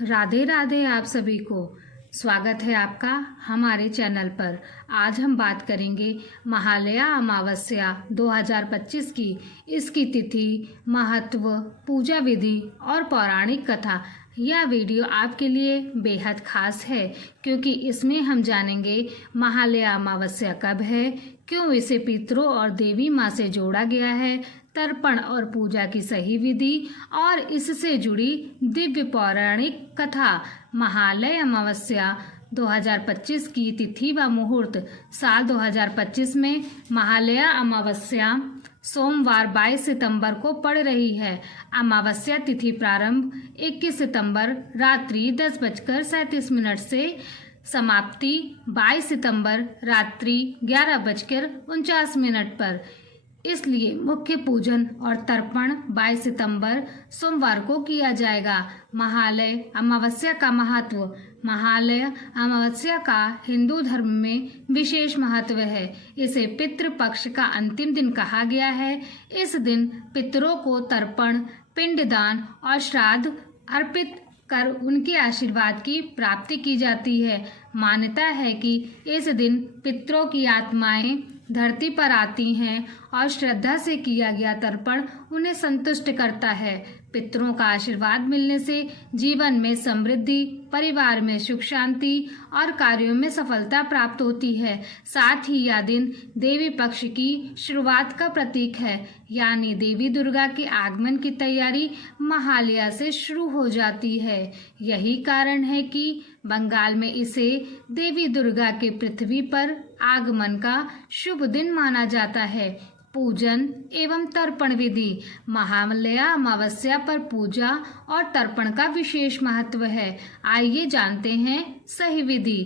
राधे राधे आप सभी को। स्वागत है आपका हमारे चैनल पर। आज हम बात करेंगे महालया अमावस्या 2025 की। इसकी तिथि, महत्व, पूजा विधि और पौराणिक कथा। यह वीडियो आपके लिए बेहद खास है क्योंकि इसमें हम जानेंगे महालया अमावस्या कब है, क्यों इसे पितरों और देवी माँ से जोड़ा गया है, तर्पण और पूजा की सही विधि और इससे जुड़ी दिव्य पौराणिक कथा। महालय अमावस्या 2025 की तिथि व मुहूर्त। साल 2025 में महालया अमावस्या सोमवार 22 सितंबर को पड़ रही है। अमावस्या तिथि प्रारंभ 21 सितंबर रात्रि 10:37 से समाप्ति 22 सितंबर रात्रि 11:49 पर। इसलिए मुख्य पूजन और तर्पण 22 सितंबर सोमवार को किया जाएगा। महालय अमावस्या का महत्व। महालय अमावस्या का हिंदू धर्म में विशेष महत्व है। इसे पितृ पक्ष का अंतिम दिन कहा गया है। इस दिन पितरों को तर्पण, पिंडदान और श्राद्ध अर्पित कर उनके आशीर्वाद की प्राप्ति की जाती है। मान्यता है कि इस दिन पितरों की आत्माएं धरती पर आती हैं और श्रद्धा से किया गया तर्पण उन्हें संतुष्ट करता है। पितरों का आशीर्वाद मिलने से जीवन में समृद्धि, परिवार में सुख शांति और कार्यों में सफलता प्राप्त होती है। साथ ही यह दिन देवी पक्ष की शुरुआत का प्रतीक है, यानी देवी दुर्गा के आगमन की तैयारी महालया से शुरू हो जाती है। यही कारण है कि बंगाल में इसे देवी दुर्गा के पृथ्वी पर आगमन का शुभ दिन माना जाता है। पूजन एवं तर्पण विधि। महालया अमावस्या पर पूजा और तर्पण का विशेष महत्व है। आइए जानते हैं सही विधि।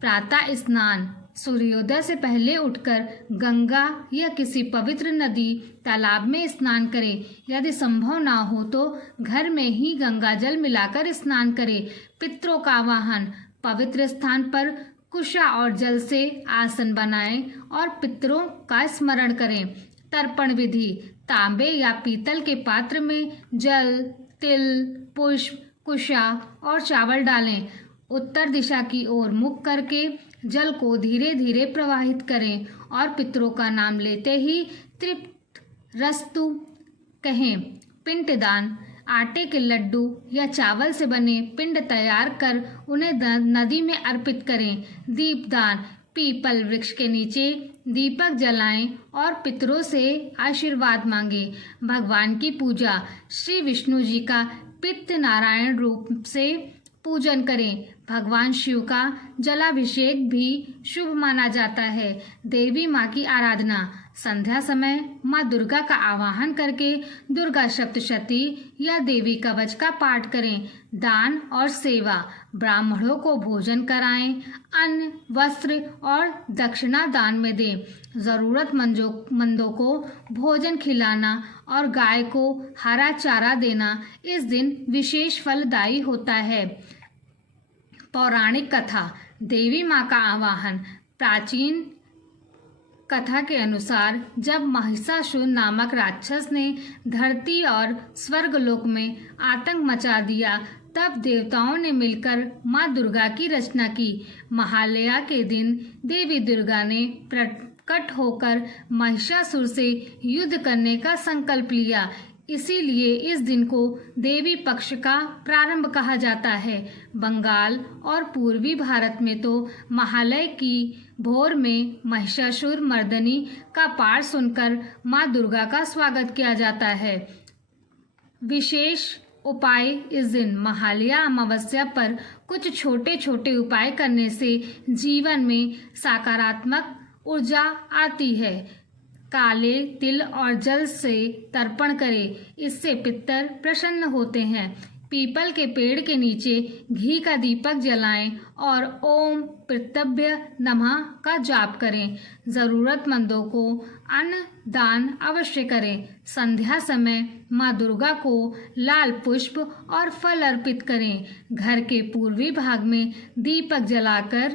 प्रातः स्नान। सूर्योदय से पहले उठकर गंगा या किसी पवित्र नदी, तालाब में स्नान करें। यदि संभव ना हो तो घर में ही गंगा जल मिलाकर स्नान करें। पितरों का आवाहन। पवित्र स्थान पर कुशा और जल से आसन बनाएं और पितरों का स्मरण करें। तर्पण विधि। तांबे या पीतल के पात्र में जल, तिल, पुष्प, कुशा और चावल डालें। उत्तर दिशा की ओर मुख करके जल को धीरे धीरे प्रवाहित करें और पितरों का नाम लेते ही तृप्त रस्तु कहें। पिंडदान। आटे के लड्डू या चावल से बने पिंड तैयार कर उन्हें नदी में अर्पित करें। दीपदान। पीपल वृक्ष के नीचे दीपक जलाएं और पितरों से आशीर्वाद मांगे। भगवान की पूजा। श्री विष्णु जी का पित्त नारायण रूप से पूजन करें। भगवान शिव का जलाभिषेक भी शुभ माना जाता है। देवी माँ की आराधना। संध्या समय माँ दुर्गा का आवाहन करके दुर्गा सप्तशती या देवी कवच का पाठ करें। दान और सेवा। ब्राह्मणों को भोजन कराएं, अन्न, वस्त्र और दक्षिणा दान में दें। जरूरतमंदों को भोजन खिलाना और गाय को हरा चारा देना इस दिन विशेष फलदायी होता है। पौराणिक कथा। देवी माँ का आवाहन। प्राचीन कथा के अनुसार जब महिषासुर नामक राक्षस ने धरती और स्वर्गलोक में आतंक मचा दिया, तब देवताओं ने मिलकर माँ दुर्गा की रचना की। महालया के दिन देवी दुर्गा ने प्रकट होकर महिषासुर से युद्ध करने का संकल्प लिया। इसीलिए इस दिन को देवी पक्ष का प्रारंभ कहा जाता है। बंगाल और पूर्वी भारत में तो महालय की भोर में महिषासुर मर्दनी का पाठ सुनकर माँ दुर्गा का स्वागत किया जाता है। विशेष उपाय। इस दिन महालया अमावस्या पर कुछ छोटे छोटे उपाय करने से जीवन में सकारात्मक ऊर्जा आती है। काले तिल और जल से तर्पण करें, इससे पितर प्रसन्न होते हैं। पीपल के पेड़ के नीचे घी का दीपक जलाएं और ओम पितृभ्य नमः का जाप करें। जरूरतमंदों को अन्न दान अवश्य करें। संध्या समय माँ दुर्गा को लाल पुष्प और फल अर्पित करें। घर के पूर्वी भाग में दीपक जलाकर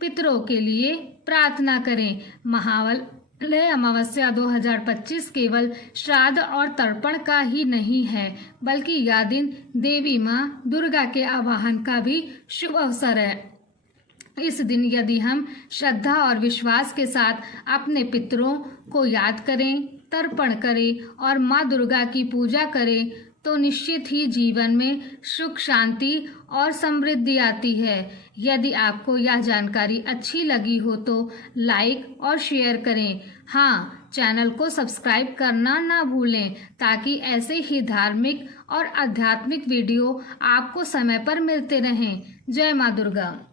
पितरों के लिए प्रार्थना करें। महालय अमावस्या 2025 केवल श्राद्ध और तर्पण का ही नहीं है, बल्कि यह दिन देवी माँ दुर्गा के आवाहन का भी शुभ अवसर है। इस दिन यदि हम श्रद्धा और विश्वास के साथ अपने पितरों को याद करें, तर्पण करें और माँ दुर्गा की पूजा करें तो निश्चित ही जीवन में सुख, शांति और समृद्धि आती है। यदि आपको यह जानकारी अच्छी लगी हो तो लाइक और शेयर करें। हाँ, चैनल को सब्सक्राइब करना ना भूलें ताकि ऐसे ही धार्मिक और आध्यात्मिक वीडियो आपको समय पर मिलते रहें। जय माँ दुर्गा।